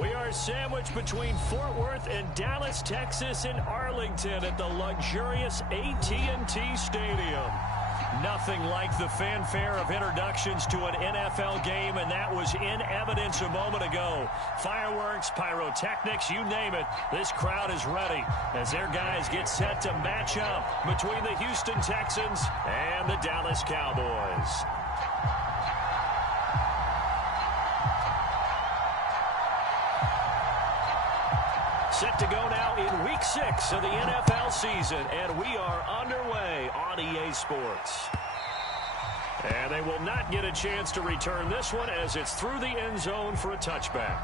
We are sandwiched between Fort Worth and Dallas, Texas in Arlington at the luxurious AT&T Stadium. Nothing like the fanfare of introductions to an NFL game, and that was in evidence a moment ago. Fireworks, pyrotechnics, you name it. This crowd is ready as their guys get set to match up between the Houston Texans and the Dallas Cowboys. Set to go now in Week 6 of the NFL season, and we are underway on EA Sports. And they will not get a chance to return this one as it's through the end zone for a touchback.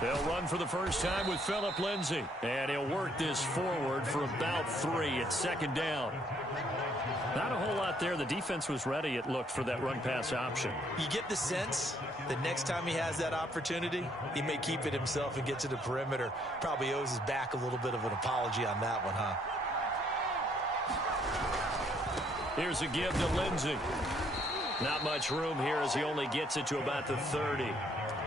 They'll run for the first time with Phillip Lindsay, and he'll work this forward for about 3 at second down. Not a whole lot there. The defense was ready, it looked, for that run-pass option. You get the sense that next time he has that opportunity, he may keep it himself and get to the perimeter. Probably owes his back a little bit of an apology on that one, huh? Here's a give to Lindsay. Not much room here as he only gets it to about the 30.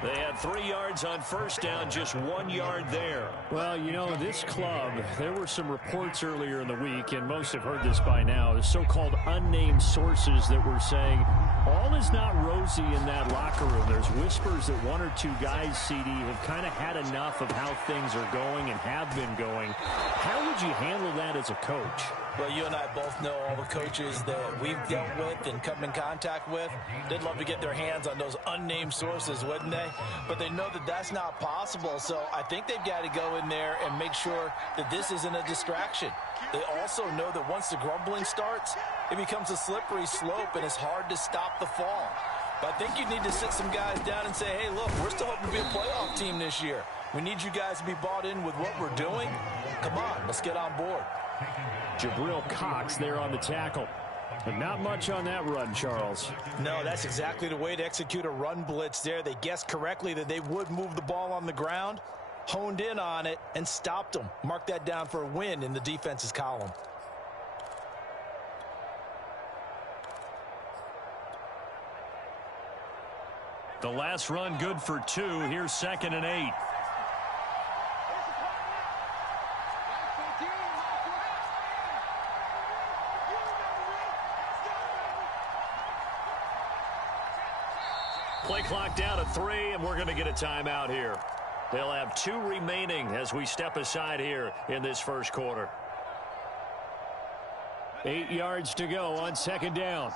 They had 3 yards on first down, just 1 yard there. Well, you know, this club, there were some reports earlier in the week, and most have heard this by now, the so-called unnamed sources that were saying all is not rosy in that locker room. There's whispers that 1 or 2 guys, CD, have kind of had enough of how things are going and have been going. How would you handle that as a coach? Well, you and I both know all the coaches that we've dealt with and come in contact with. They'd love to get their hands on those unnamed sources, wouldn't they? But they know that that's not possible, so I think they've got to go in there and make sure that this isn't a distraction. They also know that once the grumbling starts, it becomes a slippery slope, and it's hard to stop the fall. But I think you need to sit some guys down and say, hey, look, we're still hoping to be a playoff team this year. We need you guys to be bought in with what we're doing. Come on, let's get on board. Jabril Cox there on the tackle. But not much on that run, Charles. No, that's exactly the way to execute a run blitz there. They guessed correctly that they would move the ball on the ground, honed in on it, and stopped them. Mark that down for a win in the defense's column. The last run good for 2. Here's 2nd and 8. Play clock down to 3, and we're going to get a timeout here. They'll have 2 remaining as we step aside here in this first quarter. 8 yards to go on 2nd down.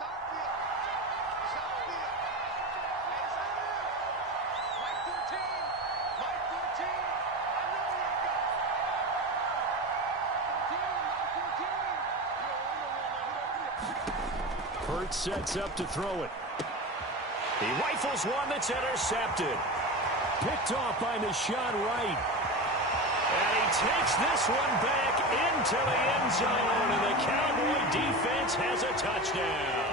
Hurts sets up to throw it. He rifles one that's intercepted. Picked off by Nashawn Wright. And he takes this one back into the end zone, and the Cowboy defense has a touchdown.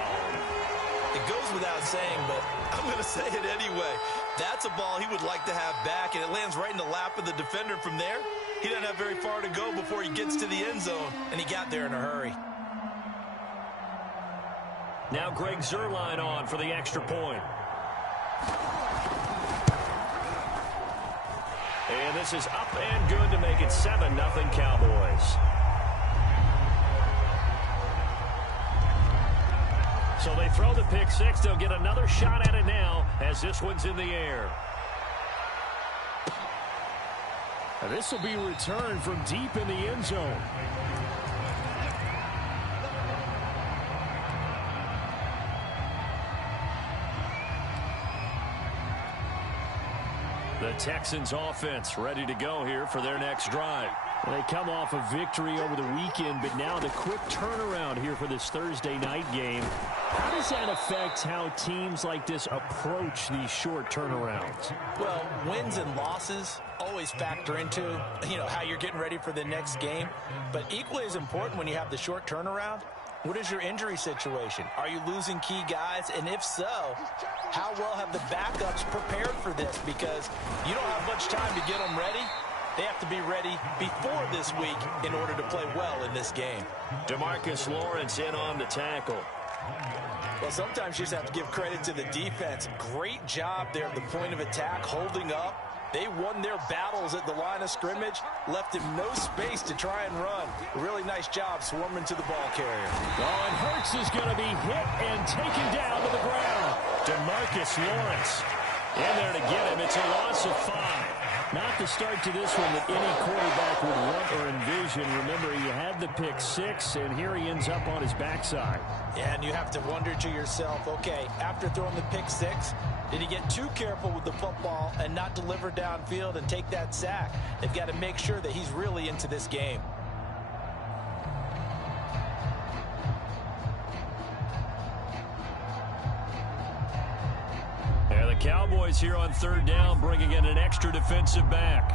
It goes without saying, but I'm going to say it anyway. That's a ball he would like to have back, and it lands right in the lap of the defender from there. He doesn't have very far to go before he gets to the end zone, and he got there in a hurry. Now Greg Zuerlein on for the extra point. And this is up and good to make it 7-0 Cowboys. So they throw the pick 6. They'll get another shot at it now as this one's in the air. This will be returned from deep in the end zone. The Texans offense ready to go here for their next drive. They come off a victory over the weekend, but now the quick turnaround here for this Thursday night game. How does that affect how teams like this approach these short turnarounds? Well, wins and losses always factor into, how you're getting ready for the next game. But equally as important when you have the short turnaround, what is your injury situation? Are you losing key guys? And if so, how well have the backups prepared for this? Because you don't have much time to get them ready. They have to be ready before this week in order to play well in this game. DeMarcus Lawrence in on the tackle. Well, sometimes you just have to give credit to the defense. Great job there at the point of attack, holding up. They won their battles at the line of scrimmage, left him no space to try and run. Really nice job swarming to the ball carrier. Oh, and Hurts is going to be hit and taken down to the ground. DeMarcus Lawrence in there to get him. It's a loss of 5. Not the start to this one that any quarterback would want or envision. Remember, he had the pick 6, and here he ends up on his backside. Yeah, and you have to wonder to yourself, okay, after throwing the pick 6, did he get too careful with the football and not deliver downfield and take that sack? They've got to make sure that he's really into this game. Yeah, the Cowboys here on 3rd down, bringing in an extra defensive back.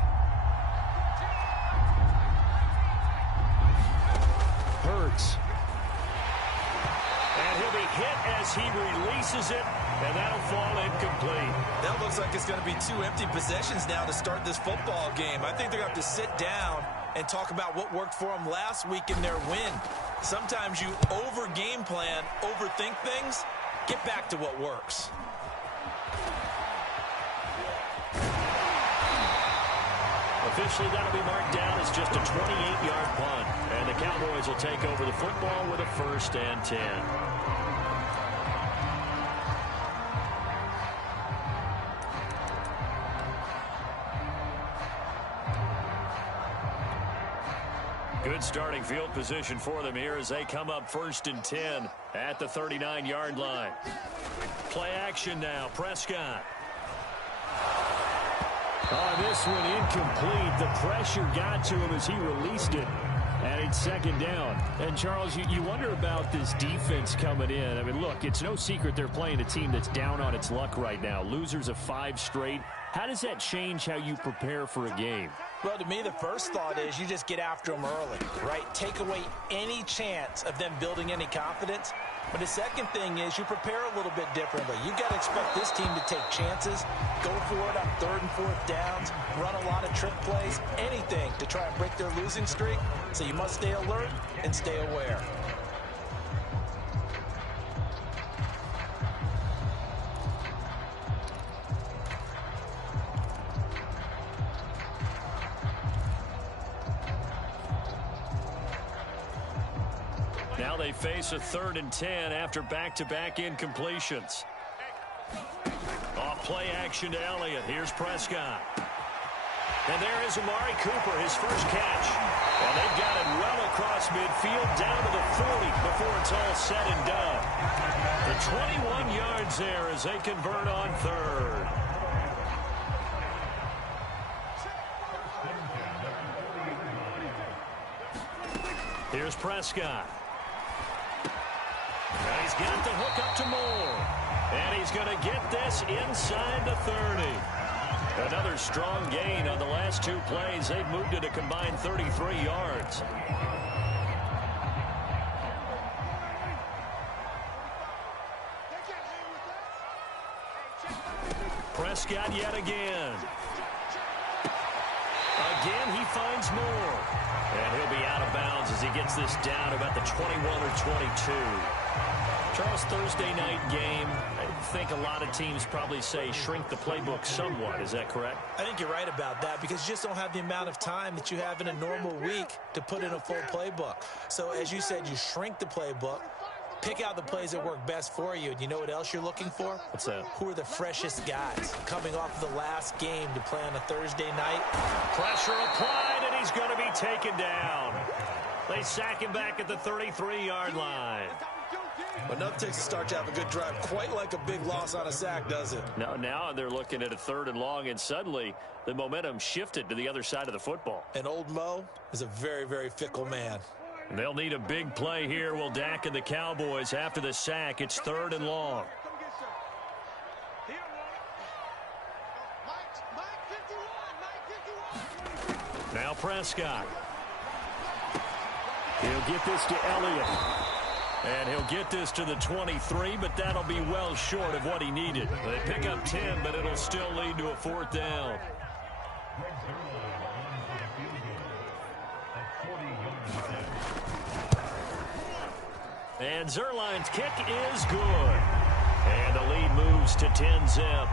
Hurts. And he'll be hit as he releases it, and that'll fall incomplete. That looks like it's going to be 2 empty possessions now to start this football game. I think they're going to have to sit down and talk about what worked for them last week in their win. Sometimes you over-game plan, overthink things. Get back to what works. Officially, that'll be marked down as just a 28-yard punt. And the Cowboys will take over the football with a 1st and 10. Good starting field position for them here as they come up 1st and 10 at the 39-yard line. Play action now, Prescott. Oh, this one incomplete. The pressure got to him as he released it. And it's 2nd down. And, Charles, you wonder about this defense coming in. I mean, look, it's no secret they're playing a team that's down on its luck right now. Losers of 5 straight. How does that change how you prepare for a game? Well, to me, the first thought is you just get after them early, right? Take away any chance of them building any confidence. But the second thing is you prepare a little bit differently. You've got to expect this team to take chances, go for it on 3rd and 4th downs, run a lot of trick plays, anything to try and break their losing streak. So you must stay alert and stay aware. Now they face a 3rd and 10 after back-to-back incompletions. Off play action to Elliott. Here's Prescott. And there is Amari Cooper, his first catch. And they've got it well across midfield down to the 40 before it's all said and done. The 21 yards there as they convert on 3rd. Here's Prescott. And he's got the hook up to Moore. And he's going to get this inside the 30. Another strong gain on the last 2 plays. They've moved it a combined 33 yards. Prescott yet again. Again, he finds Moore. And he'll be out of bounds as he gets this down about the 21 or 22. Charles, Thursday night game, I think a lot of teams probably say shrink the playbook somewhat. Is that correct? I think you're right about that because you just don't have the amount of time that you have in a normal week to put in a full playbook. So as you said, you shrink the playbook, pick out the plays that work best for you. And you know what else you're looking for? What's that? Who are the freshest guys coming off of the last game to play on a Thursday night? Pressure applied, and he's going to be taken down. They sack him back at the 33-yard line. Enough takes to start to have a good drive. Quite like a big loss on a sack, does it? Now they're looking at a 3rd and long, and suddenly the momentum shifted to the other side of the football. And old Mo is a very, very fickle man. They'll need a big play here. Will Dak and the Cowboys after the sack. It's 3rd and long. Now Prescott. He'll get this to Elliott. And he'll get this to the 23, but that'll be well short of what he needed. They pick up 10, but it'll still lead to a 4th down. And Zerline's kick is good. And the lead moves to 10-zip.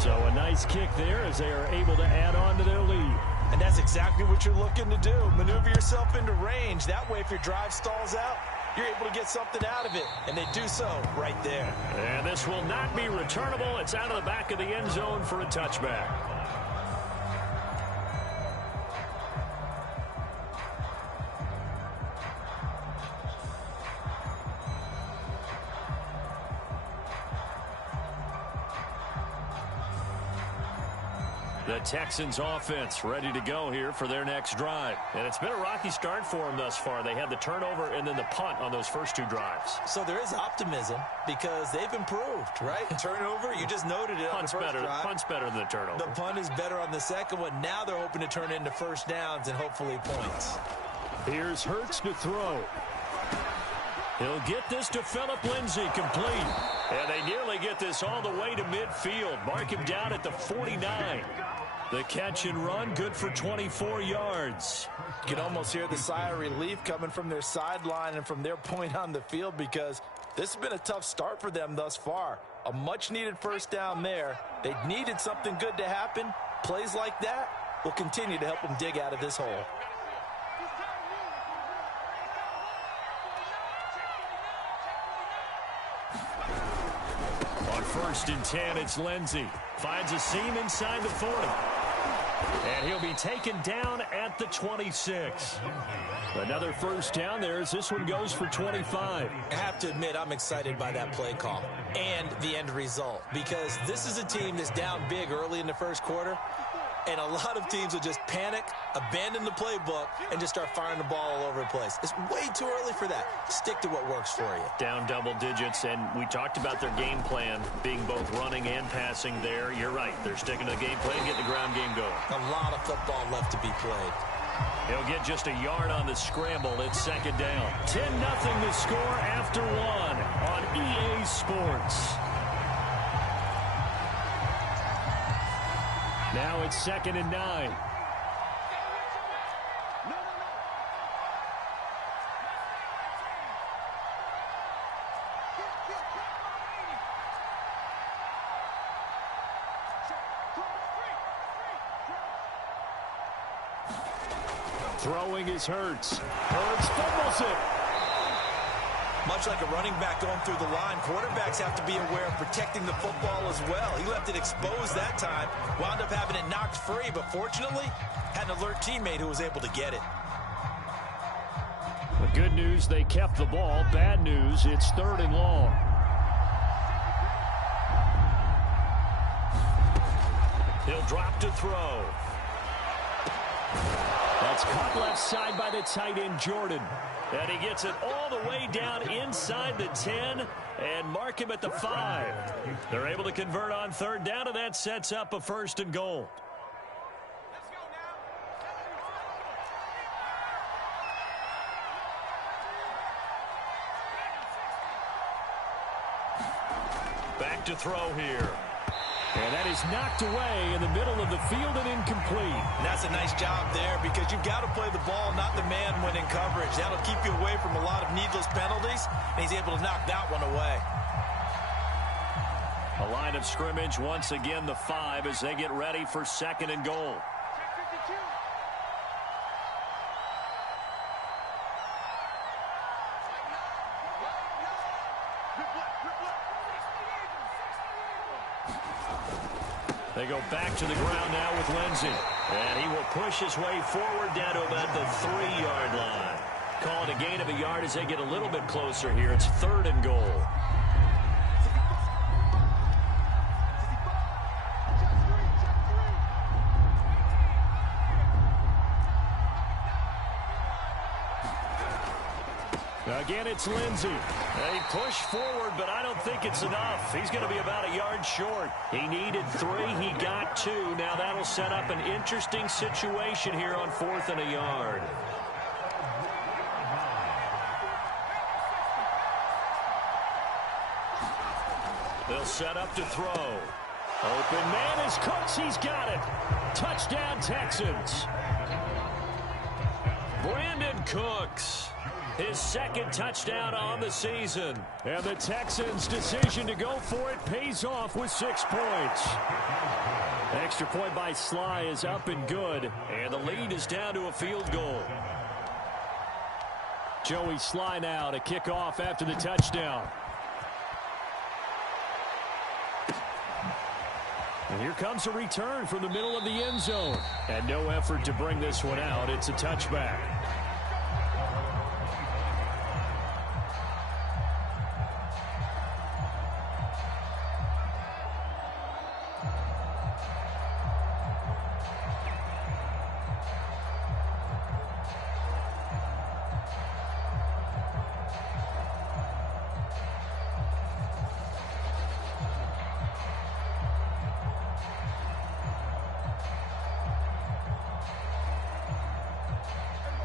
So a nice kick there as they are able to add on to their lead. And that's exactly what you're looking to do. Maneuver yourself into range. That way, if your drive stalls out, you're able to get something out of it. And they do so right there. And this will not be returnable. It's out of the back of the end zone for a touchback. The Texans offense ready to go here for their next drive. And it's been a rocky start for them thus far. They had the turnover and then the punt on those first 2 drives. So there is optimism because they've improved, right? Turnover, you just noted it on the first drive. Punt's better than the turnover. The punt is better on the second one. Now they're hoping to turn into first downs and hopefully points. Here's Hurts to throw. He'll get this to Phillip Lindsay, complete. And they nearly get this all the way to midfield. Mark him down at the 49. The catch and run, good for 24 yards. You can almost hear the sigh of relief coming from their sideline and from their point on the field because this has been a tough start for them thus far. A much-needed first down there. They needed something good to happen. Plays like that will continue to help them dig out of this hole. On 1st and 10, it's Lindsay. Finds a seam inside the 40. And he'll be taken down at the 26. Another first down there as this one goes for 25. I have to admit, I'm excited by that play call and the end result because this is a team that's down big early in the first quarter. And a lot of teams will just panic, abandon the playbook, and just start firing the ball all over the place. It's way too early for that. Stick to what works for you. Down double digits, and we talked about their game plan being both running and passing there. You're right. They're sticking to the game plan, getting the ground game going. A lot of football left to be played. He'll get just a yard on the scramble. It's 2nd down. 10-0 the score after 1 on EA Sports. Now it's 2nd and 9. Throwing is Hurts. Hurts fumbles it. Much like a running back going through the line, quarterbacks have to be aware of protecting the football as well. He left it exposed that time, wound up having it knocked free, but fortunately had an alert teammate who was able to get it. The good news, they kept the ball. Bad news, it's 3rd and long. He'll drop to throw. That's caught left side by the tight end, Jordan. And he gets it all the way down inside the 10 and mark him at the 5. They're able to convert on 3rd down, and that sets up a 1st and goal. Back to throw here. And that is knocked away in the middle of the field and incomplete. And that's a nice job there because you've got to play the ball, not the man when in coverage. That'll keep you away from a lot of needless penalties, and he's able to knock that one away. A line of scrimmage, once again the 5 as they get ready for 2nd and goal. They go back to the ground now with Lindsay. And he will push his way forward down to about the 3-yard line. Call it a gain of a yard as they get a little bit closer here. It's 3rd and goal. Again, it's Lindsey. They push forward, but I don't think it's enough. He's going to be about a yard short. He needed 3. He got 2. Now that'll set up an interesting situation here on 4th and a yard. They'll set up to throw. Open man is Cooks. He's got it. Touchdown, Texans. Brandon Cooks. His 2nd touchdown on the season. And the Texans' decision to go for it pays off with 6 points. Extra point by Sly is up and good. And the lead is down to a field goal. Joey Sly now to kick off after the touchdown. And here comes a return from the middle of the end zone. And no effort to bring this one out. It's a touchback.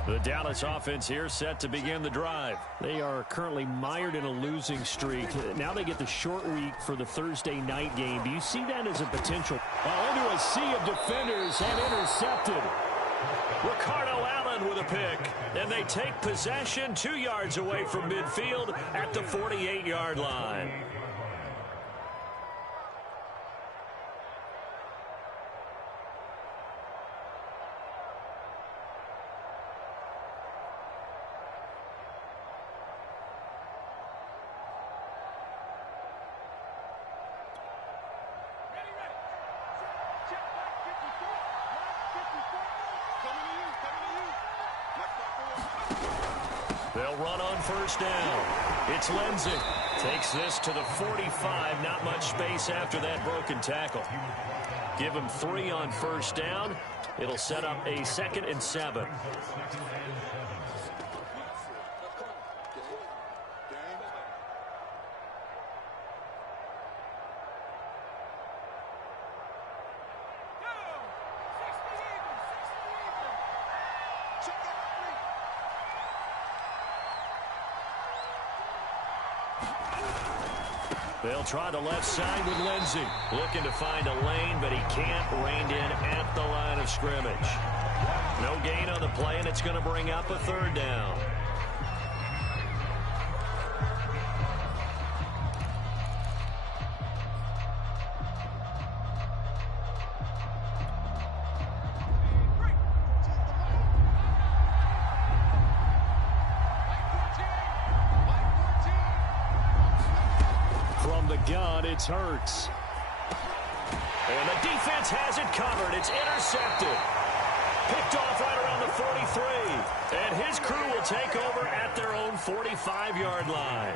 The Dallas offense here set to begin the drive. They are currently mired in a losing streak. Now they get the short week for the Thursday night game. Do you see that as a potential? Into a sea of defenders and intercepted. Ricardo Allen with a pick. And they take possession 2 yards away from midfield at the 48-yard line. They'll run on first down. It's Lindsey. Takes this to the 45. Not much space after that broken tackle. Give him 3 on first down. It'll set up a 2nd and 7. They'll try the left side with Lindsey. Looking to find a lane, but he can't. Reined in at the line of scrimmage. No gain on the play, and it's going to bring up a 3rd down. Gun, it's Hurts. And the defense has it covered. It's intercepted. Picked off right around the 43. And his crew will take over at their own 45-yard line.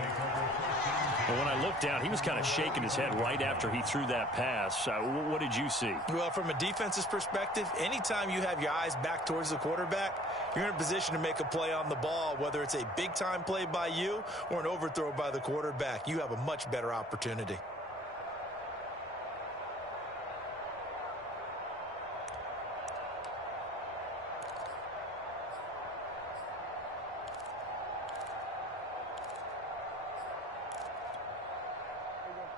Well, when I looked down, he was kind of shaking his head right after he threw that pass. What did you see? Well, from a defense's perspective, anytime you have your eyes back towards the quarterback, you're in a position to make a play on the ball, whether it's a big-time play by you or an overthrow by the quarterback. You have a much better opportunity.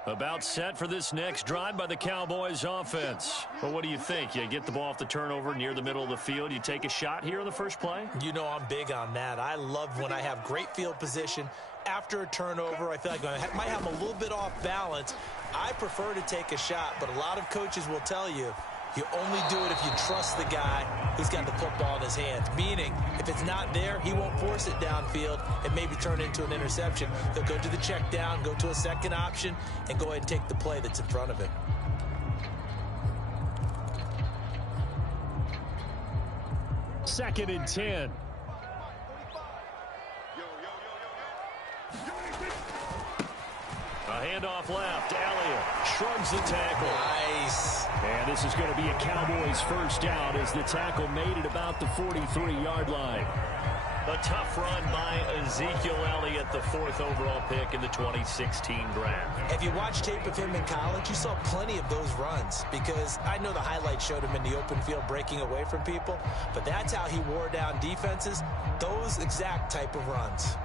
About set for this next drive by the Cowboys offense. Well, what do you think? You get the ball off the turnover near the middle of the field. You take a shot here on the first play? You know I'm big on that. I love when I have great field position. After a turnover, I feel like I might have a little bit off balance. I prefer to take a shot, but a lot of coaches will tell you, you only do it if you trust the guy who's got the football in his hands. Meaning, if it's not there, he won't force it downfield and maybe turn it into an interception. He'll go to the check down, go to a second option, and go ahead and take the play that's in front of him. Second and 10. A handoff left. Elliott shrugs the tackle. Nice. And this is going to be a Cowboys first down as the tackle made it about the 43-yard line. A tough run by Ezekiel Elliott, the 4th overall pick in the 2016 draft. If you watch tape of him in college, you saw plenty of those runs, because I know the highlights showed him in the open field breaking away from people, but that's how he wore down defenses, those exact type of runs.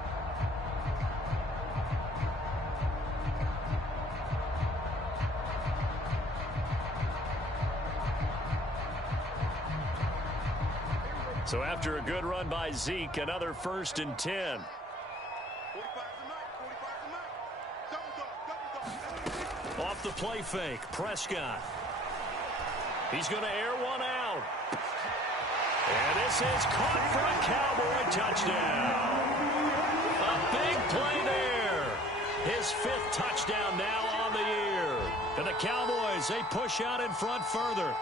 So after a good run by Zeke, another 1st and 10. Off the play fake, Prescott. He's going to air one out. And this is caught for a Cowboy touchdown. A big play there. His 5th touchdown now on the year. And the Cowboys, they push out in front further.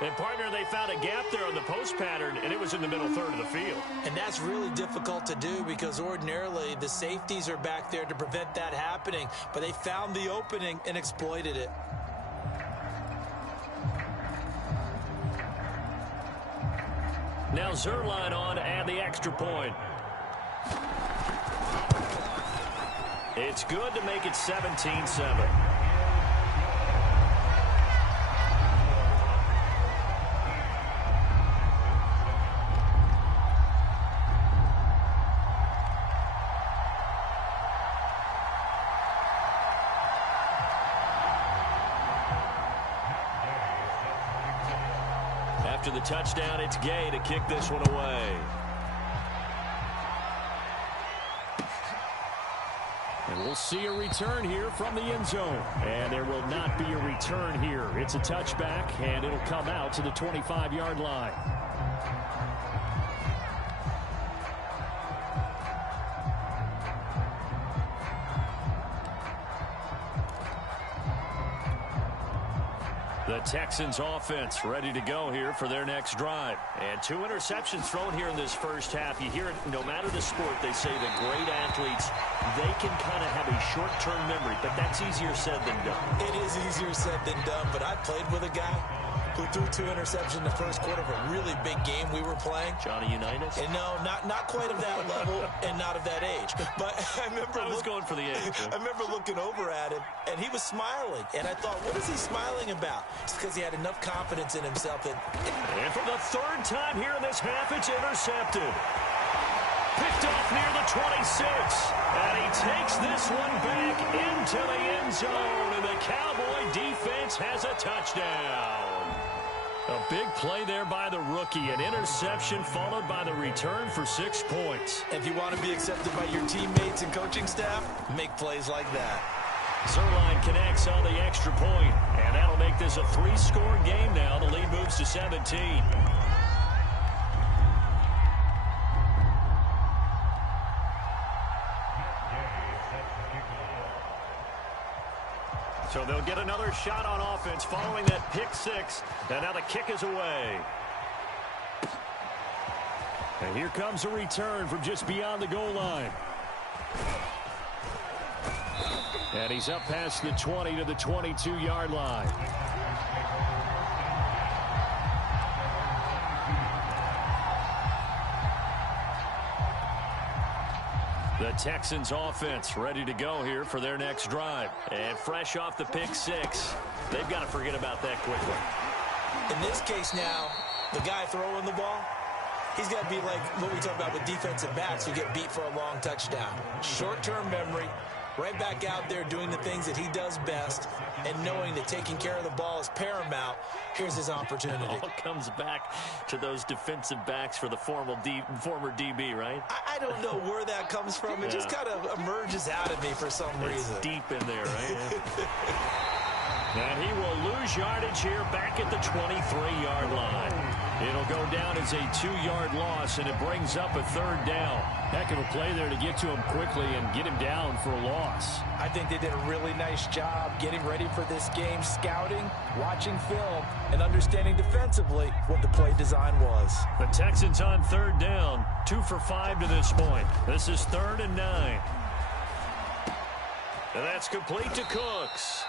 And, partner, they found a gap there on the post pattern, and it was in the middle third of the field. And that's really difficult to do, because ordinarily the safeties are back there to prevent that happening. But they found the opening and exploited it. Now Zerline on to add the extra point. It's good to make it 17-7. After the touchdown, it's Gay to kick this one away. And we'll see a return here from the end zone. And there will not be a return here. It's a touchback, and it'll come out to the 25-yard line. The Texans offense ready to go here for their next drive. And 2 interceptions thrown here in this first half. You hear it no matter the sport. They say that great athletes, they can kind of have a short-term memory, but that's easier said than done. It is easier said than done, but I played with a guy who threw 2 interceptions in the first quarter of a really big game we were playing. Johnny Unitas? And no, not quite of that level and not of that age. But I remember I was going for the age. I remember looking over at him, and he was smiling. And I thought, what is he smiling about? It's because he had enough confidence in himself that... And for the 3rd time here in this half, it's intercepted. Picked off near the 26. And he takes this one back into the end zone. And the Cowboy defense has a touchdown. A big play there by the rookie. An interception followed by the return for 6 points. If you want to be accepted by your teammates and coaching staff, make plays like that. Zerline connects on the extra point, and that'll make this a 3-score game now. The lead moves to 17. So they'll get another shot on offense following that pick 6, and now the kick is away. And here comes a return from just beyond the goal line. And he's up past the 20 to the 22-yard line. The Texans offense ready to go here for their next drive. And fresh off the pick 6, they've got to forget about that quickly. In this case now, the guy throwing the ball, he's got to be like what we talk about with defensive backs who get beat for a long touchdown. Short-term memory, right back out there doing the things that he does best, and knowing that taking care of the ball is paramount. Here's his opportunity. It all comes back to those defensive backs for the former DB, right? I don't know where that comes from. It just kind of emerges out of me for some reason. It's deep in there, right? And he will lose yardage here back at the 23-yard line. It'll go down as a 2-yard loss, and it brings up a 3rd down. Heck of a play there to get to him quickly and get him down for a loss. I think they did a really nice job getting ready for this game, scouting, watching film, and understanding defensively what the play design was. The Texans on 3rd down, 2 for 5 to this point. This is 3rd and 9. And that's complete to Cooks.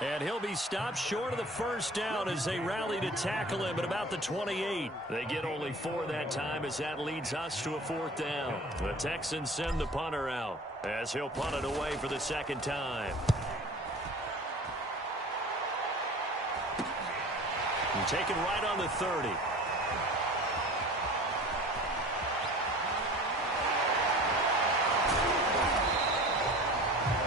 And he'll be stopped short of the first down as they rally to tackle him at about the 28. They get only 4 that time as that leads us to a 4th down. The Texans send the punter out as he'll punt it away for the second time. And taken right on the 30.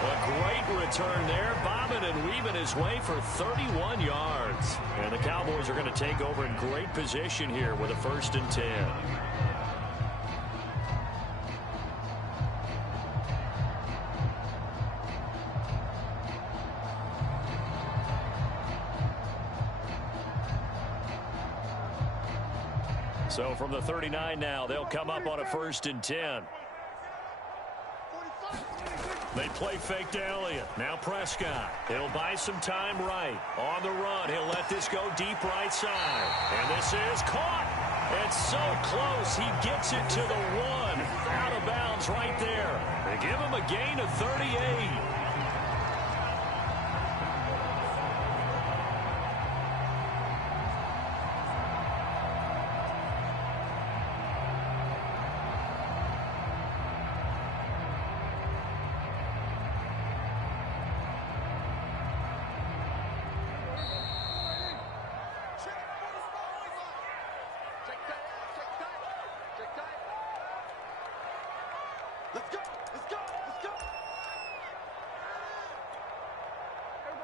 A great return there, bobbing and weaving his way for 31 yards. And the Cowboys are going to take over in great position here with a 1st and 10. So from the 39 now, they'll come up on a 1st and 10. They play fake to Elliott. Now Prescott. He'll buy some time right. On the run, he'll let this go deep right side. And this is caught. It's so close. He gets it to the 1. Out of bounds right there. They give him a gain of 38.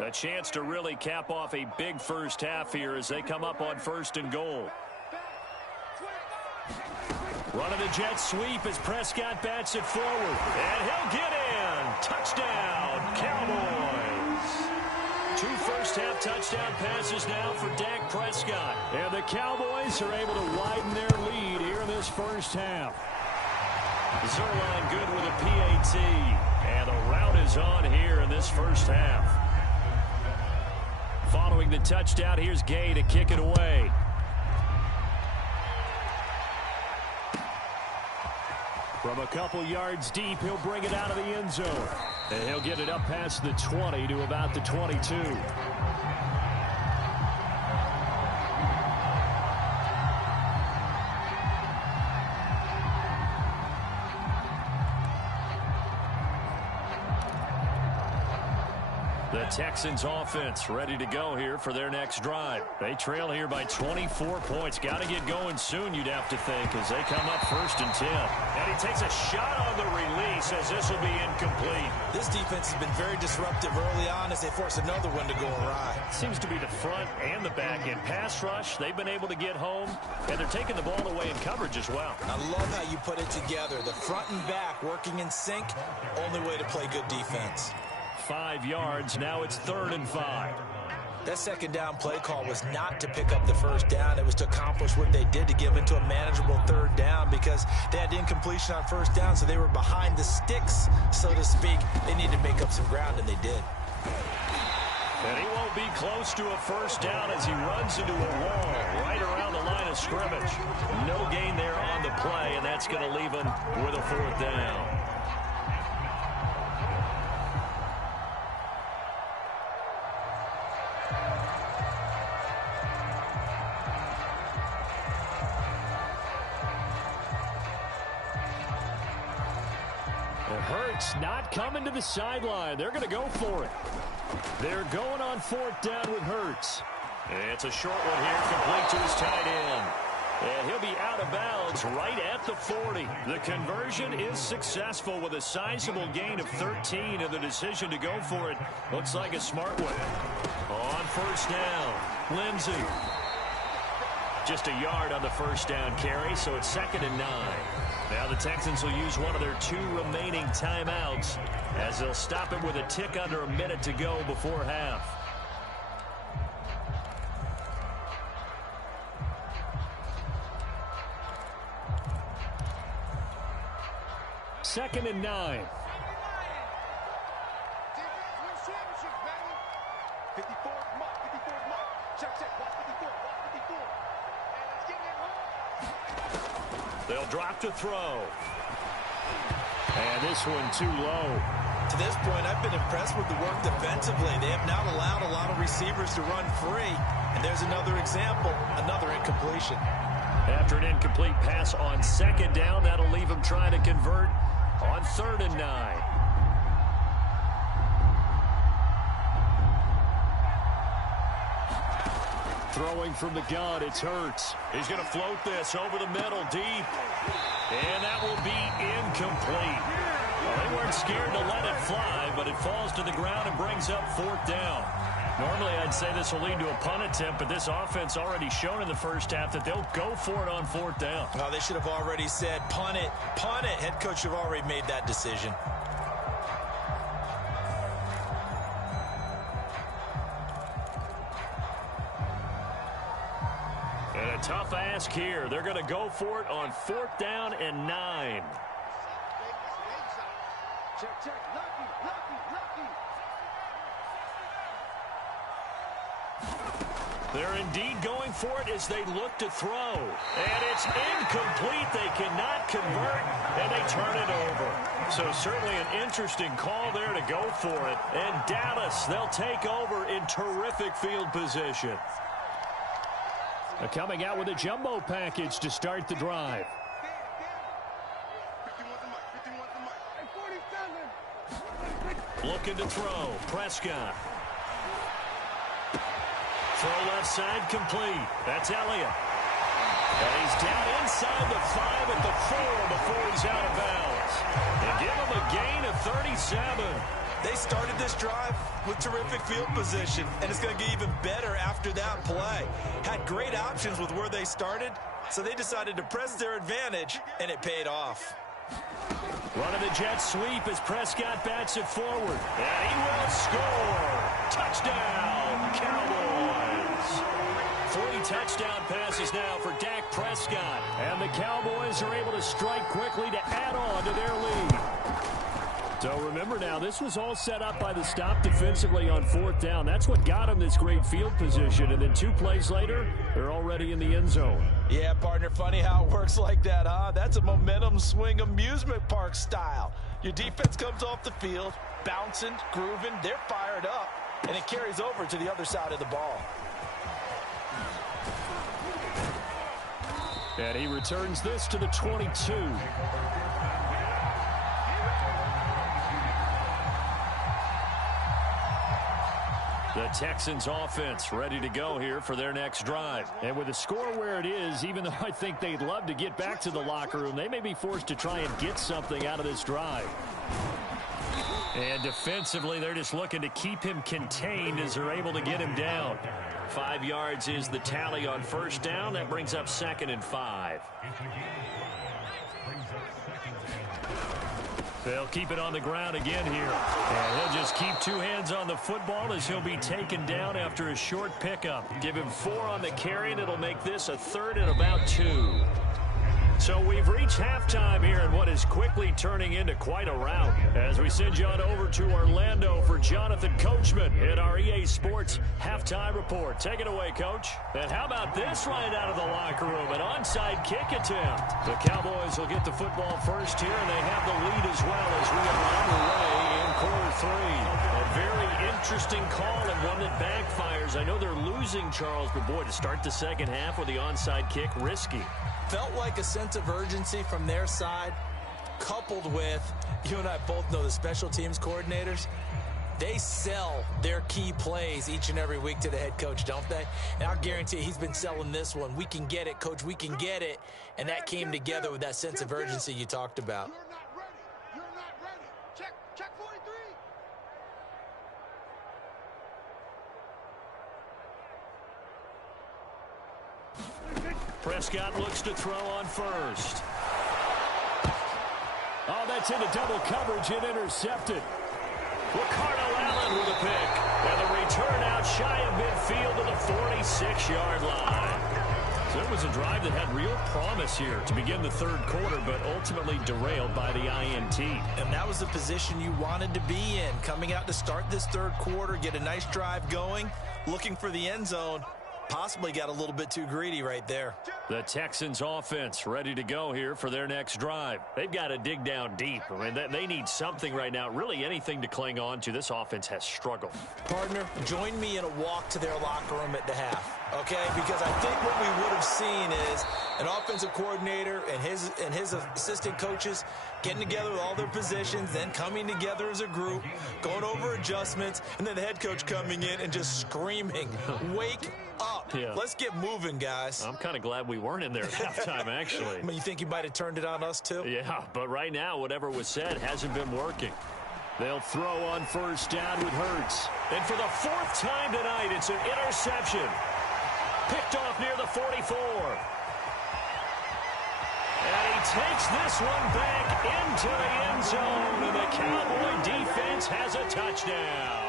A chance to really cap off a big first half here as they come up on 1st and goal. Running the jet sweep as Prescott bats it forward. And he'll get in. Touchdown, Cowboys. 2 first-half touchdown passes now for Dak Prescott. And the Cowboys are able to widen their lead here in this first half. Zerline good with a PAT. And the route is on here in this first half. Following the touchdown, here's Gay to kick it away. From a couple yards deep, he'll bring it out of the end zone. And he'll get it up past the 20 to about the 22. The Texans offense ready to go here for their next drive. They trail here by 24 points. Got to get going soon, you'd have to think, as they come up 1st and 10. And he takes a shot on the release as this will be incomplete. This defense has been very disruptive early on as they force another one to go awry. Seems to be the front and the back end. Pass rush, they've been able to get home, and they're taking the ball away in coverage as well. I love how you put it together. The front and back working in sync, only way to play good defense. 5 yards. Now it's 3rd and 5. That second down play call was not to pick up the first down. It was to accomplish what they did to give into a manageable 3rd down because they had incompletion on first down, so they were behind the sticks, so to speak. They needed to make up some ground, and they did. And he won't be close to a first down as he runs into a wall right around the line of scrimmage. No gain there on the play, and that's going to leave him with a 4th down. Hurts not coming to the sideline. They're going to go for it. They're going on 4th down with Hurts. It's a short one here, complete to his tight end. And he'll be out of bounds right at the 40. The conversion is successful with a sizable gain of 13, and the decision to go for it looks like a smart one. On 1st down, Lindsey. Just a yard on the first down carry, so it's 2nd and 9. Now the Texans will use one of their 2 remaining timeouts as they'll stop it with a tick under a minute to go before half. Second and 9. 54, mark, 54, mark. Check, watch 54, watch 54. And let's get it home. They'll drop to throw. And this one too low. To this point, I've been impressed with the work defensively. They have not allowed a lot of receivers to run free. And there's another example, another incompletion. After an incomplete pass on second down, that'll leave him trying to convert on 3rd and 9. Throwing from the gun, it's Hurts. He's going to float this over the middle deep. And that will be incomplete. Well, they weren't scared to let it fly, but it falls to the ground and brings up 4th down. Normally, I'd say this will lead to a punt attempt, but this offense already shown in the first half that they'll go for it on 4th down. Well, they should have already said, punt it, punt it. Head coach should have already made that decision. And a tough ask here. They're going to go for it on 4th down and 9. Check, check. Lucky, lucky, lucky. They're indeed going for it as they look to throw. And it's incomplete. They cannot convert, and they turn it over. So certainly an interesting call there to go for it. And Dallas, they'll take over in terrific field position. They're coming out with a jumbo package to start the drive. Looking to throw. Prescott. Throw left side complete. That's Elliott. And he's down inside the 5 at the 4 before he's out of bounds. And give him a gain of 37. They started this drive with terrific field position, and it's going to get even better after that play. Had great options with where they started, so they decided to press their advantage, and it paid off. Running the jet sweep as Prescott bats it forward. And he will score. Touchdown, Cowboys. 3 touchdown passes now for Dak Prescott. And the Cowboys are able to strike quickly to add on to their lead. So remember now, this was all set up by the stop defensively on 4th down. That's what got them this great field position. And then 2 plays later, they're already in the end zone. Yeah, partner, funny how it works like that, huh? That's a momentum swing amusement park style. Your defense comes off the field, bouncing, grooving, they're fired up, and it carries over to the other side of the ball. And he returns this to the 22. The Texans offense ready to go here for their next drive. And with the score where it is, even though I think they'd love to get back to the locker room, they may be forced to try and get something out of this drive. And defensively, they're just looking to keep him contained as they're able to get him down. 5 yards is the tally on 1st down. That brings up 2nd and 5. They'll keep it on the ground again here. And he'll just keep 2 hands on the football as he'll be taken down after a short pickup. Give him 4 on the carry, and it'll make this a 3rd and about 2. So we've reached halftime here in what is quickly turning into quite a rout. As we send you on over to Orlando for Jonathan Coachman in our EA Sports Halftime Report. Take it away, Coach. And how about this right out of the locker room? An onside kick attempt. The Cowboys will get the football first here, and they have the lead as well as we are underway in quarter 3. A very interesting call and one that backfires. I know they're losing, Charles, but boy, to start the second half with the onside kick, risky. Felt like a sense of urgency from their side, coupled with, you and I both know the special teams coordinators, they sell their key plays each and every week to the head coach, don't they? And I'll guarantee he's been selling this one. We can get it, coach, we can get it. And that came together with that sense of urgency you talked about. You're not ready. You're not ready. Check, check 43. Prescott looks to throw on 1st. Oh, that's into double coverage and intercepted. Ricardo Allen with a pick. And the return out shy of midfield to the 46-yard line. So it was a drive that had real promise here to begin the 3rd quarter, but ultimately derailed by the INT. And that was the position you wanted to be in, coming out to start this 3rd quarter, get a nice drive going, looking for the end zone, possibly got a little bit too greedy right there. The Texans offense ready to go here for their next drive. They've got to dig down deep. I mean, they need something right now, really anything to cling on to. This offense has struggled. Partner, join me in a walk to their locker room at the half, okay? Because I think what we would have seen is an offensive coordinator and his assistant coaches getting together with all their positions, then coming together as a group, going over adjustments, and then the head coach coming in and just screaming, wake up. Yeah. Let's get moving, guys. I'm kind of glad we weren't in there at halftime, actually. I mean, you think he might have turned it on us, too? Yeah, but right now, whatever was said hasn't been working. They'll throw on first down with Hurts. And for the fourth time tonight, it's an interception. Picked off near the 44. And he takes this one back into the end zone. And the Cowboy defense has a touchdown.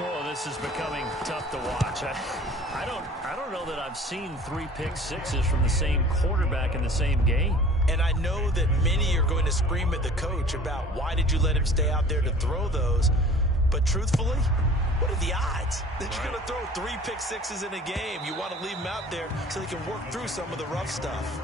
Oh, this is becoming tough to watch. I don't know that I've seen 3 pick sixes from the same quarterback in the same game. And I know that many are going to scream at the coach about why did you let him stay out there to throw those. But truthfully, what are the odds that you're going to throw 3 pick sixes in a game? You want to leave them out there so they can work through some of the rough stuff.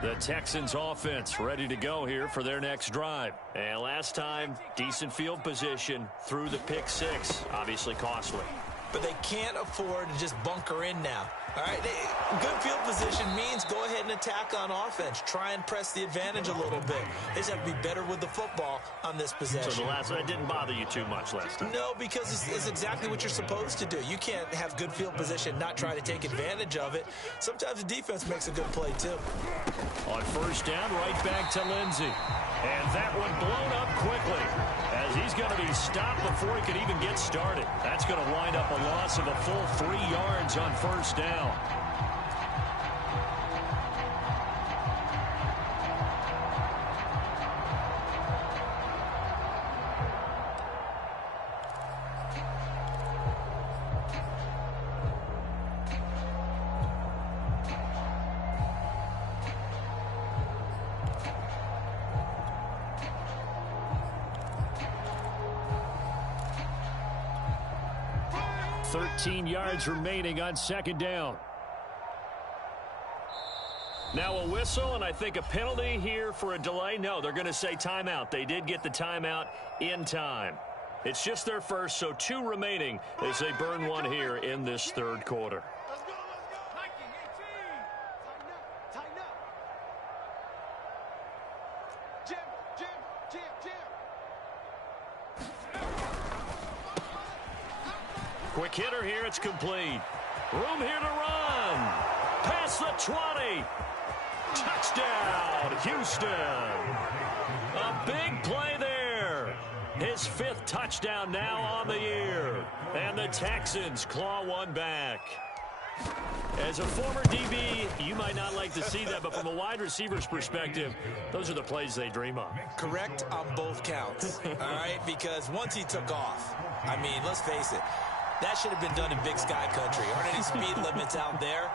The Texans offense ready to go here for their next drive. And last time, decent field position through the pick 6. Obviously costly. But they can't afford to just bunker in now. All right, good field position means go ahead and attack on offense. Try and press the advantage a little bit. They just have to be better with the football on this possession. So that didn't bother you too much last time? No, because it's exactly what you're supposed to do. You can't have good field position, not try to take advantage of it. Sometimes the defense makes a good play, too. On first down, right back to Lindsey. And that one blown up quickly as he's going to be stopped before he could even get started. That's going to wind up a loss of a full 3 yards on first down. Yards remaining on second down. Now a whistle and I think a penalty here for a delay. No, they're going to say timeout. They did get the timeout in time. It's just their first, so 2 remaining as they burn one here in this third quarter. Let's go. Nike, 18. Tighten up. Jim. Quick hitter here, it's complete. Room here to run. Past the 20. Touchdown, Houston. A big play there. His 5th touchdown now on the year. And the Texans claw one back. As a former DB, you might not like to see that, but from a wide receiver's perspective, those are the plays they dream of. Correct on both counts, all right? Because once he took off, I mean, let's face it, that should have been done in Big Sky Country. Aren't any speed limits out there?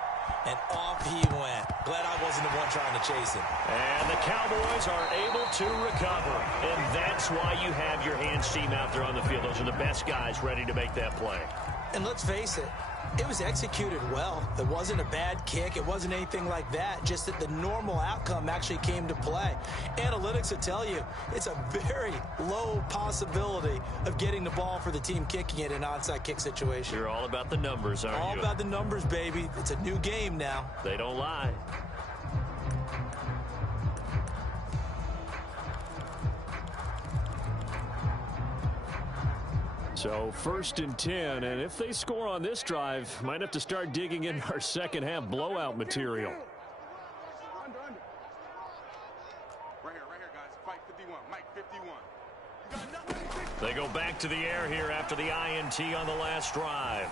And off he went. Glad I wasn't the one trying to chase him. And the Cowboys are able to recover. And that's why you have your hands team out there on the field. Those are the best guys ready to make that play. And let's face it, it was executed well. It wasn't a bad kick. It wasn't anything like that. Just that the normal outcome actually came to play. Analytics will tell you it's a very low possibility of getting the ball for the team kicking it in an onside kick situation. You're all about the numbers, aren't you? All about the numbers, baby. It's a new game now. They don't lie. So 1st and 10, and if they score on this drive, might have to start digging in our second half blowout material. Right here, guys. Fight 51. Mike 51. They go back to the air here after the INT on the last drive.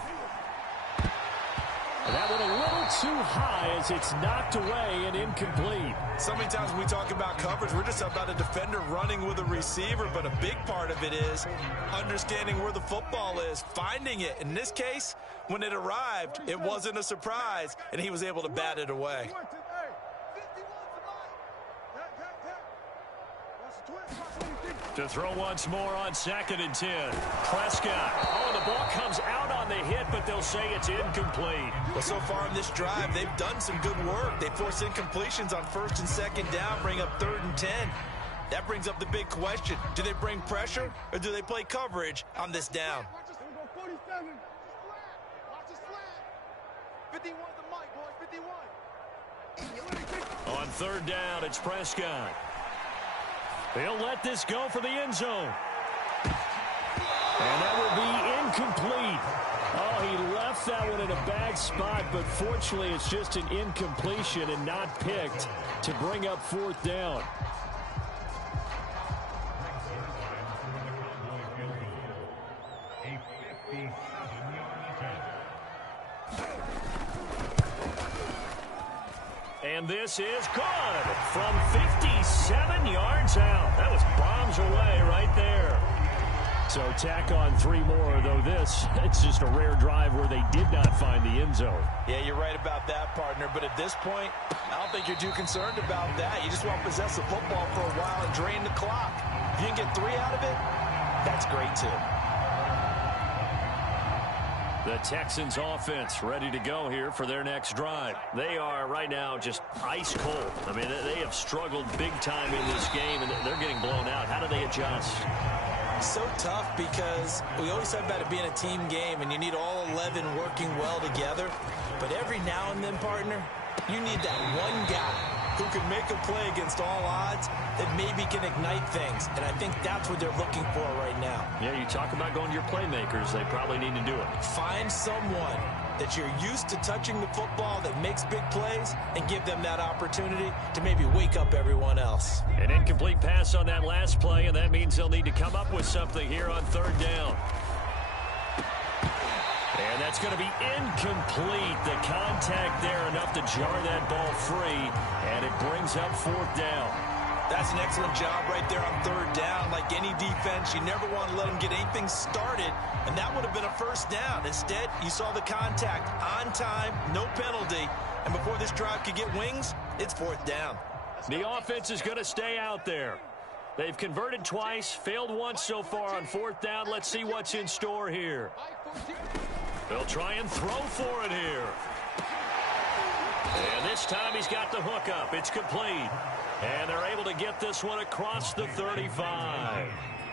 And that one a little too high as it's knocked away and incomplete. So many times when we talk about coverage, we're just about a defender running with a receiver, but a big part of it is understanding where the football is, finding it. In this case, when it arrived, it wasn't a surprise, and he was able to bat it away. To throw once more on 2nd and 10. Prescott. Oh, the ball comes out on the hit, but they'll say it's incomplete. Well, so far in this drive, they've done some good work. They force incompletions on 1st and 2nd down, bring up 3rd and 10. That brings up the big question. Do they bring pressure, or do they play coverage on this down? On 3rd down, it's Prescott. He'll let this go for the end zone. And that will be incomplete. Oh, he left that one in a bad spot, but fortunately it's just an incompletion and not picked to bring up 4th down. And this is good from 57 yards out. That was bombs away right there. So tack on 3 more, though it's just a rare drive where they did not find the end zone. Yeah, you're right about that, partner. But at this point, I don't think you're too concerned about that. You just want to possess the football for a while and drain the clock. If you can get 3 out of it, that's great too. The Texans offense ready to go here for their next drive. They are right now just ice cold. I mean, they have struggled big time in this game, and they're getting blown out. How do they adjust? So tough because we always talk about it being a team game, and you need all 11 working well together. But every now and then, partner, you need that one guy who can make a play against all odds that maybe can ignite things. And I think that's what they're looking for right now. Yeah, you talk about going to your playmakers. They probably need to do it. Find someone that you're used to touching the football that makes big plays and give them that opportunity to maybe wake up everyone else. An incomplete pass on that last play, and that means they'll need to come up with something here on 3rd down. And that's going to be incomplete. The contact there enough to jar that ball free, and it brings up 4th down. That's an excellent job right there on 3rd down. Like any defense, you never want to let them get anything started, and that would have been a 1st down. Instead, you saw the contact on time, no penalty, and before this drive could get wings, it's 4th down. The offense is going to stay out there. They've converted twice, failed once so far on 4th down. Let's see what's in store here. They'll try and throw for it here. And this time he's got the hook up. It's complete. And they're able to get this one across the 35.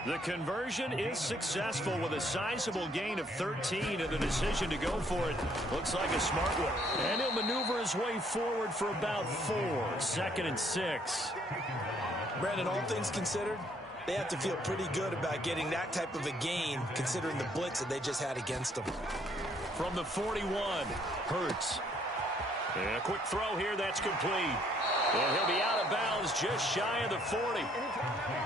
The conversion is successful with a sizable gain of 13, and the decision to go for it looks like a smart one. And he'll maneuver his way forward for about 4. 2nd and 6. Brandon, all things considered, they have to feel pretty good about getting that type of a gain considering the blitz that they just had against them. From the 41, Hurts. And a quick throw here, that's complete. And he'll be out of bounds just shy of the 40.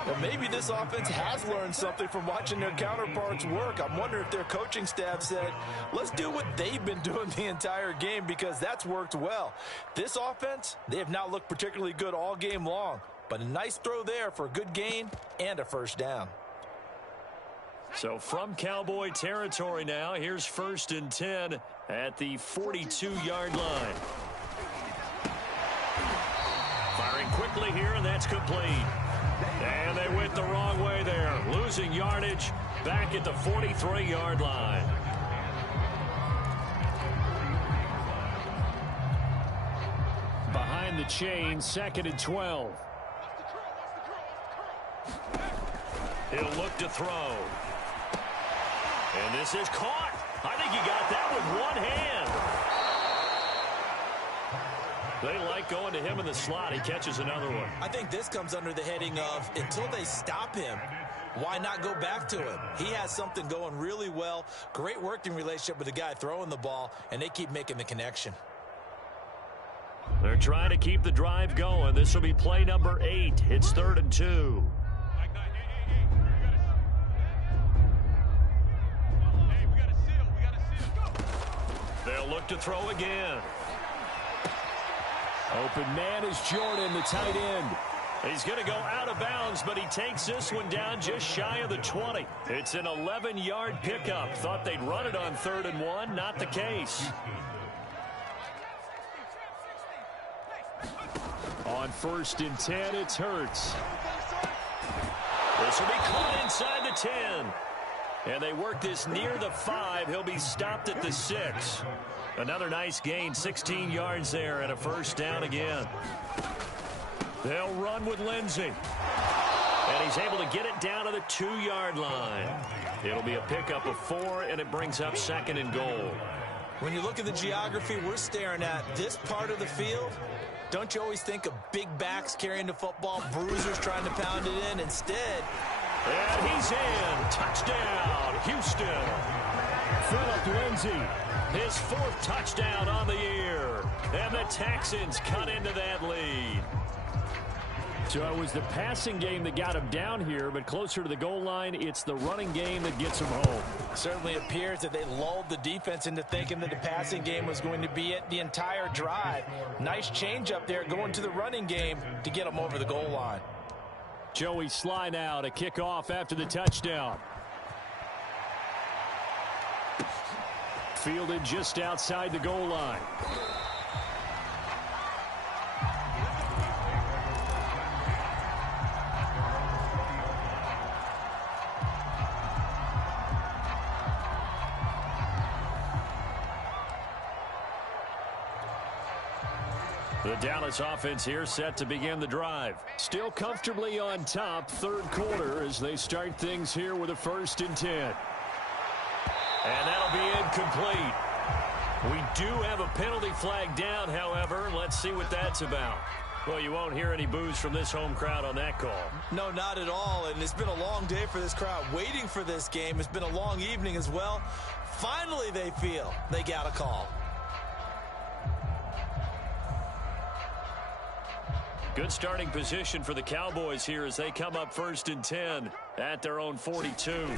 Well, maybe this offense has learned something from watching their counterparts work. I'm wondering if their coaching staff said, let's do what they've been doing the entire game, because that's worked well. This offense, they have not looked particularly good all game long, but a nice throw there for a good gain and a 1st down. So from Cowboy territory now, here's 1st and 10 at the 42-yard line. Firing quickly here, and that's complete. And they went the wrong way there, losing yardage back at the 43-yard line. Behind the chain, 2nd and 12. He'll look to throw. And this is caught. I think he got that with one hand. They like going to him in the slot. He catches another one. I think this comes under the heading of, until they stop him, why not go back to him? He has something going really well. Great working relationship with the guy throwing the ball, and they keep making the connection. They're trying to keep the drive going. This will be play number 8. It's 3rd and 2. They'll look to throw again. Open man is Jordan, the tight end. He's going to go out of bounds, but he takes this one down just shy of the 20. It's an 11-yard pickup. Thought they'd run it on 3rd and 1. Not the case. On 1st and 10, it's Hurts. This will be caught inside the 10. And they work this near the 5. He'll be stopped at the 6. Another nice gain, 16 yards there, and a first down again. They'll run with Lindsey. And he's able to get it down to the 2-yard line. It'll be a pickup of 4, and it brings up 2nd and goal. When you look at the geography we're staring at, this part of the field, don't you always think of big backs carrying the football, bruisers trying to pound it in? Instead, and he's in. Touchdown, Houston. Phillip Lindsay. His 4th touchdown on the year. And the Texans cut into that lead. So it was the passing game that got him down here, but closer to the goal line, it's the running game that gets him home. Certainly appears that they lulled the defense into thinking that the passing game was going to be it the entire drive. Nice change up there going to the running game to get them over the goal line. Joey Sly now to kick off after the touchdown. Fielded just outside the goal line. The Dallas offense here set to begin the drive. Still comfortably on top, 3rd quarter as they start things here with a 1st and 10. And that'll be incomplete. We do have a penalty flag down, however. Let's see what that's about. Well, you won't hear any boos from this home crowd on that call. no, not at all. And it's been a long day for this crowd waiting for this game. It's been a long evening as well. Finally, they feel they got a call. Good starting position for the Cowboys here as they come up 1st and 10 at their own 42.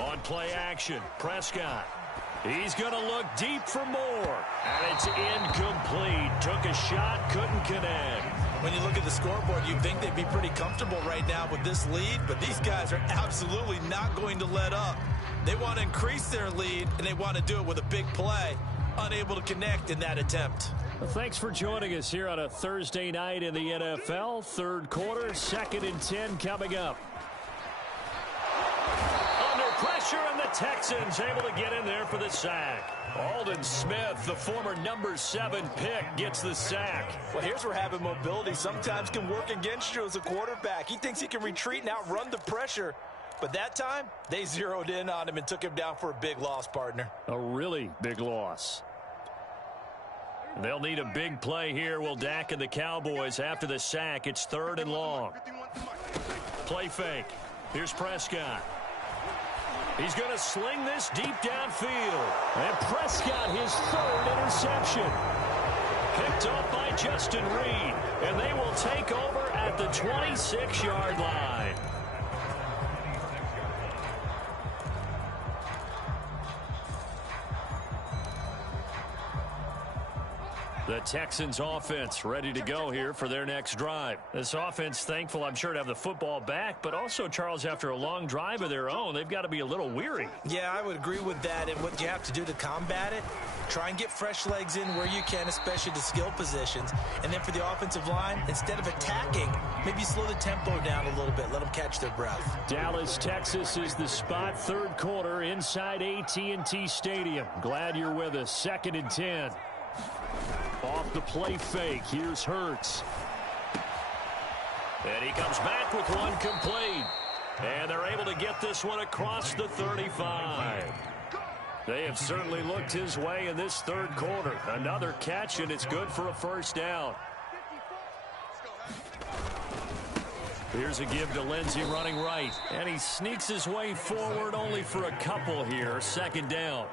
On play action, Prescott. He's going to look deep for more. And it's incomplete. Took a shot, couldn't connect. When you look at the scoreboard, you'd think they'd be pretty comfortable right now with this lead, but these guys are absolutely not going to let up. They want to increase their lead, and they want to do it with a big play. Unable to connect in that attempt. Well, thanks for joining us here on a Thursday night in the NFL. 3rd quarter, 2nd and 10 coming up. Under pressure, and the Texans able to get in there for the sack. Aldon Smith, the former number 7 pick, gets the sack. Well, here's where having mobility sometimes can work against you as a quarterback. He thinks he can retreat and outrun the pressure. But that time, they zeroed in on him and took him down for a big loss, partner. A really big loss. They'll need a big play here. Will Dak and the Cowboys after the sack. It's 3rd and long. Play fake. Here's Prescott. He's going to sling this deep downfield. And Prescott, his 3rd interception. Picked off by Justin Reed. And they will take over at the 26-yard line. The Texans offense ready to go here for their next drive. This offense thankful, I'm sure, to have the football back, but also, Charles, after a long drive of their own, they've got to be a little weary. Yeah, I would agree with that. And what you have to do to combat it, try and get fresh legs in where you can, especially the skill positions. And then for the offensive line, instead of attacking, maybe slow the tempo down a little bit. Let them catch their breath. Dallas, Texas is the spot. 3rd quarter inside AT&T Stadium. Glad you're with us. 2nd and 10. Off the play fake. Here's Hurts. And he comes back with one complete. And they're able to get this one across the 35. They have certainly looked his way in this 3rd quarter. Another catch, and it's good for a first down. Here's a give to Lindsey running right. And he sneaks his way forward only for a couple here. 2nd down.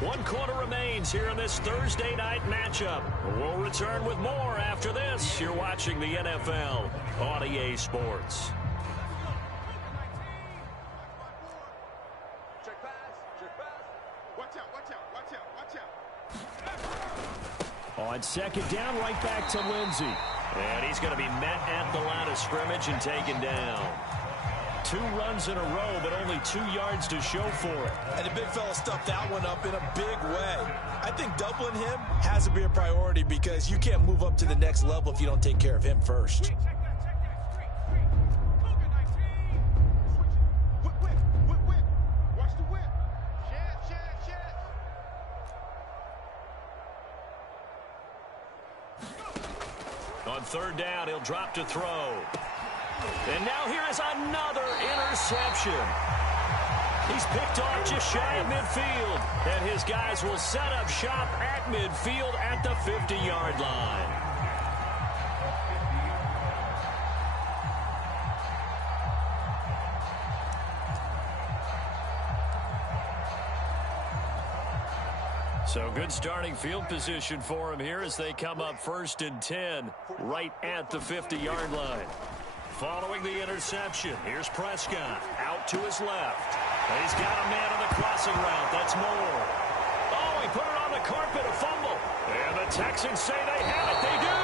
One quarter remains here in this Thursday night matchup. We'll return with more after this. You're watching the NFL on EA Sports. Check pass. Check pass. On second down, right back to Lindsey. And he's going to be met at the line of scrimmage and taken down. 2 runs in a row, but only 2 yards to show for it. And the big fella stuffed that one up in a big way. I think doubling him has to be a priority because you can't move up to the next level if you don't take care of him first. On third down, he'll drop to throw. And now here is another interception. He's picked off just shy of midfield. And his guys will set up shop at midfield at the 50-yard line. So good starting field position for him here as they come up 1st and 10 right at the 50-yard line. Following the interception, here's Prescott out to his left. He's got a man on the crossing route. That's Moore. Oh, he put it on the carpet, a fumble. And the Texans say they have it. They do.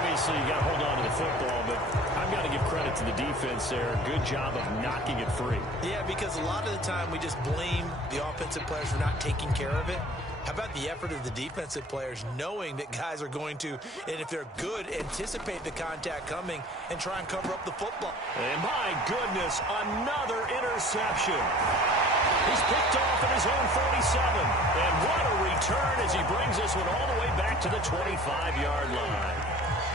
Obviously, you got to hold on to the football, but I've got to give credit to the defense there. Good job of knocking it free. Yeah, because a lot of the time we just blame the offensive players for not taking care of it. How about the effort of the defensive players knowing that guys are going to, and if they're good, anticipate the contact coming and try and cover up the football. And my goodness, another interception. He's picked off at his own 47. And what a return as he brings this one all the way back to the 25-yard line.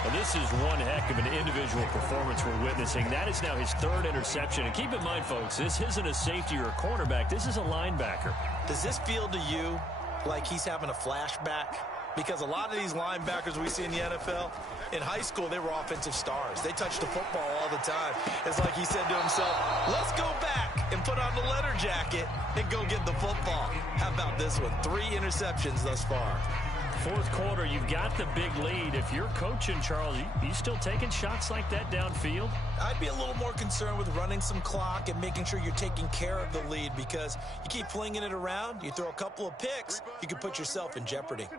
Well, this is one heck of an individual performance we're witnessing. That is now his 3rd interception. And keep in mind, folks, this isn't a safety or a cornerback. This is a linebacker. Does this feel to you like he's having a flashback? Because a lot of these linebackers we see in the NFL, in high school, they were offensive stars. They touched the football all the time. It's like he said to himself, let's go back and put on the leather jacket and go get the football. How about this one? 3 interceptions thus far. 4th quarter, you've got the big lead. If you're coaching, Charles, you still taking shots like that downfield? I'd be a little more concerned with running some clock and making sure you're taking care of the lead, because you keep flinging it around, you throw a couple of picks, you can put yourself in jeopardy.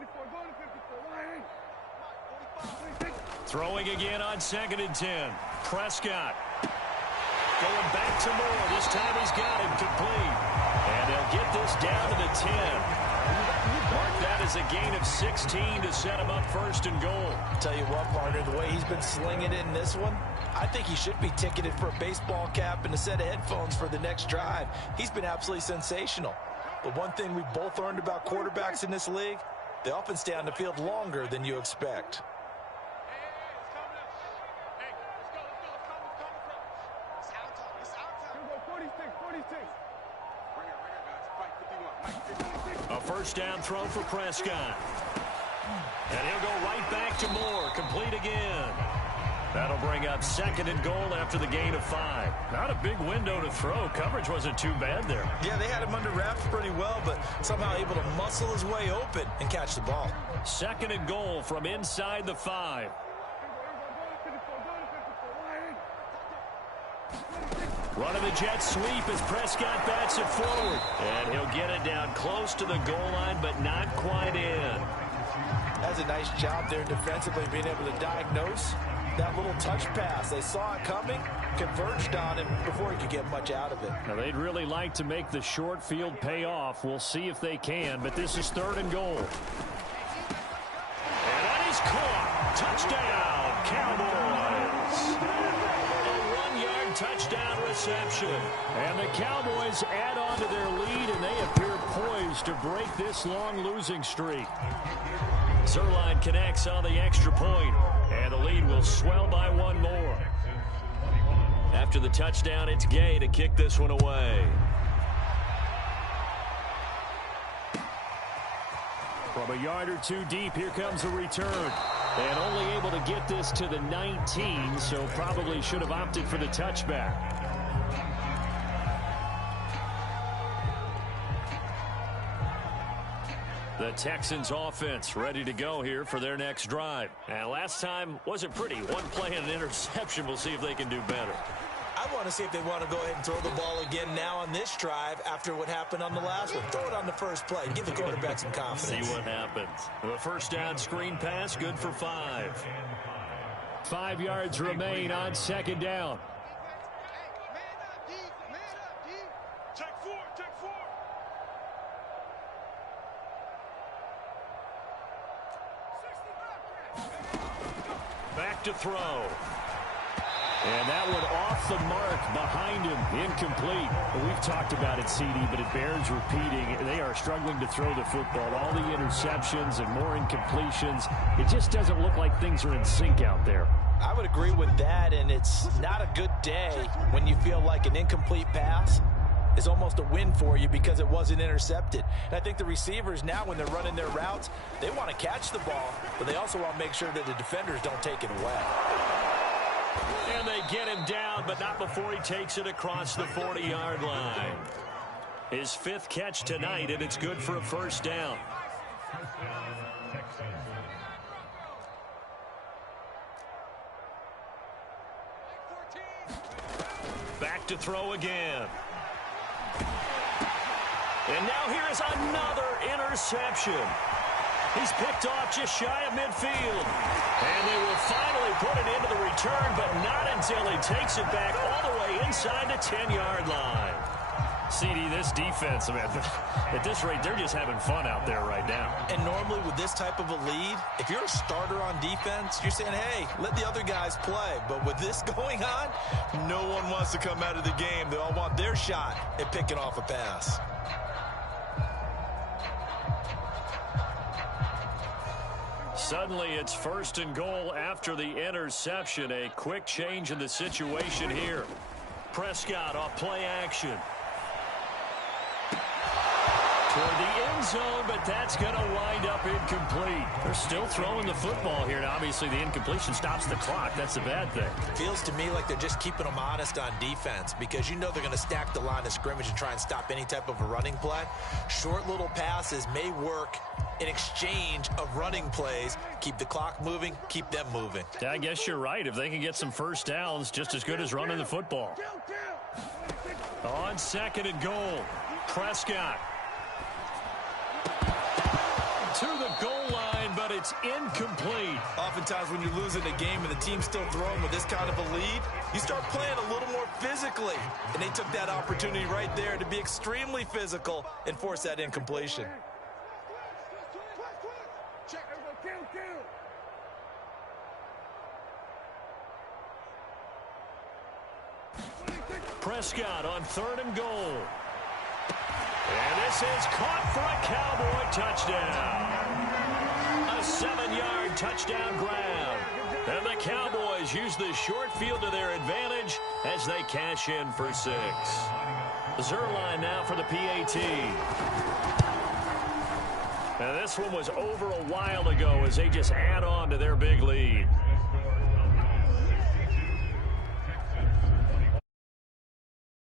Throwing again on 2nd and 10. Prescott going back to Moore. This time he's got him complete. And they'll get this down to the 10. Mark that as a gain of 16 to set him up 1st and goal. Tell you what, partner, the way he's been slinging it in this one, I think he should be ticketed for a baseball cap and a set of headphones for the next drive. He's been absolutely sensational. But one thing we've both learned about quarterbacks in this league, they often stay on the field longer than you expect. A 1st down throw for Prescott. And he'll go right back to Moore. Complete again. That'll bring up 2nd and goal after the gain of 5. Not a big window to throw. Coverage wasn't too bad there. Yeah, they had him under wraps pretty well, but somehow able to muscle his way open and catch the ball. 2nd and goal from inside the 5. Running the jet sweep as Prescott bats it forward. And he'll get it down close to the goal line, but not quite in. That's a nice job there defensively, being able to diagnose that little touch pass. They saw it coming, converged on him before he could get much out of it. Now, they'd really like to make the short field pay off. We'll see if they can, but this is 3rd and goal. And that is caught. Touchdown, Cowboys. A 1-yard touchdown reception. And the Cowboys add on to their lead, and they appear poised to break this long losing streak. Zerline connects on the extra point, and the lead will swell by 1 more. After the touchdown, it's Gay to kick this one away. From a yard or 2 deep, here comes a return. And only able to get this to the 19, so probably should have opted for the touchback. The Texans offense ready to go here for their next drive. And last time wasn't pretty. 1 play and an interception. We'll see if they can do better. I want to see if they want to go ahead and throw the ball again now on this drive after what happened on the last one. Throw it on the first play. Give the quarterback some confidence. See what happens. The first down screen pass, good for 5. 5 yards remain on second down. Back to throw. And that one off the mark behind him. Incomplete. Well, we've talked about it, CD, but it bears repeating. They are struggling to throw the football. All the interceptions and more incompletions. It just doesn't look like things are in sync out there. I would agree with that, and it's not a good day when you feel like an incomplete pass is almost a win for you because it wasn't intercepted. And I think the receivers now, when they're running their routes, they want to catch the ball, but they also want to make sure that the defenders don't take it away. And they get him down, but not before he takes it across the 40-yard line. His 5th catch tonight, and it's good for a first down. Back to throw again. And now here is another interception. He's picked off just shy of midfield. And they will finally put it into the return, but not until he takes it back all the way inside the 10-yard line. CD, this defense, man, at this rate, they're just having fun out there right now. And normally with this type of a lead, if you're a starter on defense, you're saying, hey, let the other guys play. But with this going on, no one wants to come out of the game. They all want their shot at picking off a pass. Suddenly, it's 1st and goal after the interception. A quick change in the situation here. Prescott off play action. Toward the end zone, but that's going to wind up incomplete. They're still throwing the football here, and obviously the incompletion stops the clock. That's a bad thing. Feels to me like they're just keeping them honest on defense because you know they're going to stack the line of scrimmage and try and stop any type of a running play. Short little passes may work in exchange of running plays. Keep the clock moving, keep them moving. Yeah, I guess you're right. If they can get some first downs, just as good as running the football. On 2nd and goal, Prescott to the goal line, but it's incomplete. Oftentimes when you're losing a game and the team's still throwing with this kind of a lead, you start playing a little more physically. And they took that opportunity right there to be extremely physical and force that incompletion. Prescott on 3rd and goal. And this is caught for a Cowboy touchdown. A 7-yard touchdown grab. And the Cowboys use the short field to their advantage as they cash in for 6. Zerline now for the PAT. And this one was over a while ago as they just add on to their big lead.